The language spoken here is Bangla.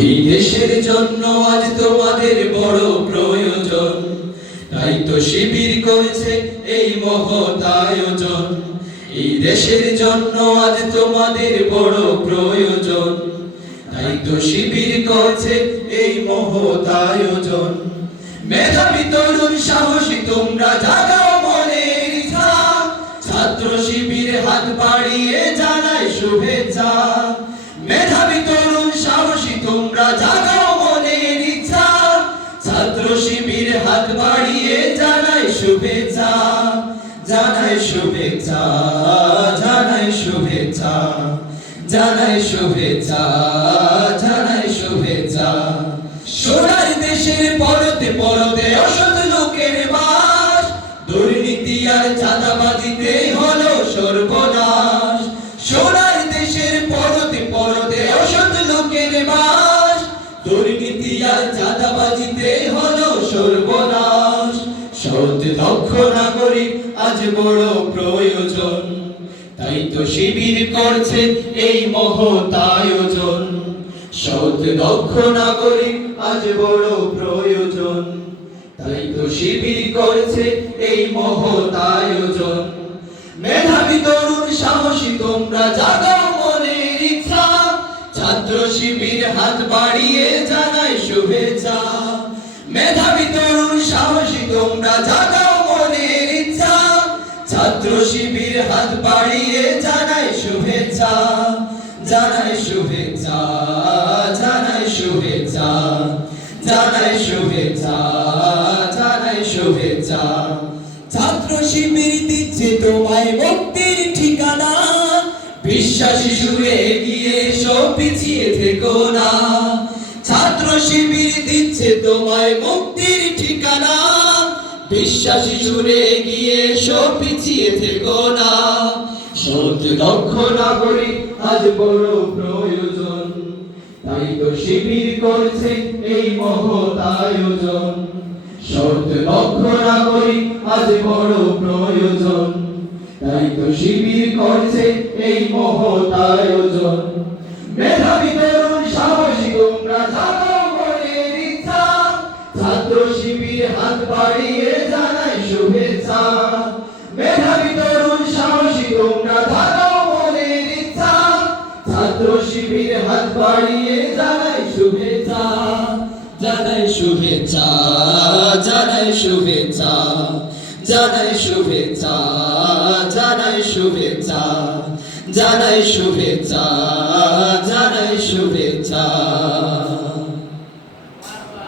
এই দেশের জন্য আজ তোমাদের বড় প্রয়োজন, তাই তো শিবির করেছে এই মহৎ আয়োজন। এই দেশের জন্য আজ তোমাদের বড় প্রয়োজন, তাই তো শিবির করেছে এই মহৎ আয়োজন। মেধাবী তরুণ সাহসী তোমরা জাগাও মনের ইচ্ছা, ছাত্র শিবির হাত বাড়িয়ে জানাই শুভেচ্ছা। মেধাবী তরুণ সাহসী তোমরা জাগাও মনের ইচ্ছা, ছাত্র শিবির হাত বাড়িয়ে জানাই শুভেচ্ছা। জানাই শুভেচ্ছা, জানাই শুভেচ্ছা, জানাই শুভেচ্ছা, জানাই শুভেচ্ছা। সোনার দেশের পরতে পরতে অসৎ লোকের বাস, দুর্নীতি আর চাঁদাবাজিতে হলো সর্বনাশ। সোনার দেশের পরতে পরতে অসৎ লোকের বাস, দুর্নীতি আর চাঁদাবাজিতে হলো সর্বনাশ। সৎ দক্ষ নাগরিক আজ বড় প্রয়োজন, তাই তো শিবির করছে এই মহৎ আয়োজন। সৎ দক্ষ নাগরিক আজ বড় প্রয়োজন, তাই তো শিবির করছে এই মহৎ আয়োজন। মেধাবী তরুণ সাহসী তোমরা জাগাও মনের ইচ্ছা, ছাত্র শিবির হাত বাড়িয়ে জানাই শুভেচ্ছা। মেধাবী তরুণ সাহসী তোমরা জাগাও মনের ইচ্ছা, ছাত্র শিবির হাত বাড়িয়ে জানাই শুভেচ্ছা। জানাই শুভেচ্ছা, জানাই শুভেচ্ছা, জানাই শুভেচ্ছা, জানাই শুভেচ্ছা। ছাত্র শিবির দিচ্ছে তোমায় মুক্তির ঠিকানা, বিশ্বাসী সুরে এগিয়ে এসো পিছিয়ে থেকো না। ছাত্র শিবির দিচ্ছে তোমায় মুক্তির ঠিকানা, বিশ্বাসী সুরে এগিয়ে এসো পিছিয়ে থেকো না। সৎ দক্ষ নাগরিক আজ বড় প্রয়োজন, তাই তো শিবির করছে এই মহৎ আয়োজন। সৎ দক্ষ নাগরিক আজ বড় প্রয়োজন, তাই তো শিবির করছে এই মহৎ আয়োজন। মেধাবী তরুণ সাহসী তোমরা জাগাও মনের ইচ্ছা, ছাত্র শিবির হাত বাড়িয়ে জানাই শুভেচ্ছা। মেধাবী তরুণ সাহসী তোমরা জাগাও মনের ইচ্ছা, ছাত্র শিবির হাত বাড়িয়ে জানাই শুভেচ্ছা। জানাই শুভেচ্ছা, জানাই শুভেচ্ছা, জানাই শুভেচ্ছা, জানাই শুভেচ্ছা, জানাই শুভেচ্ছা, জানাই শুভেচ্ছা।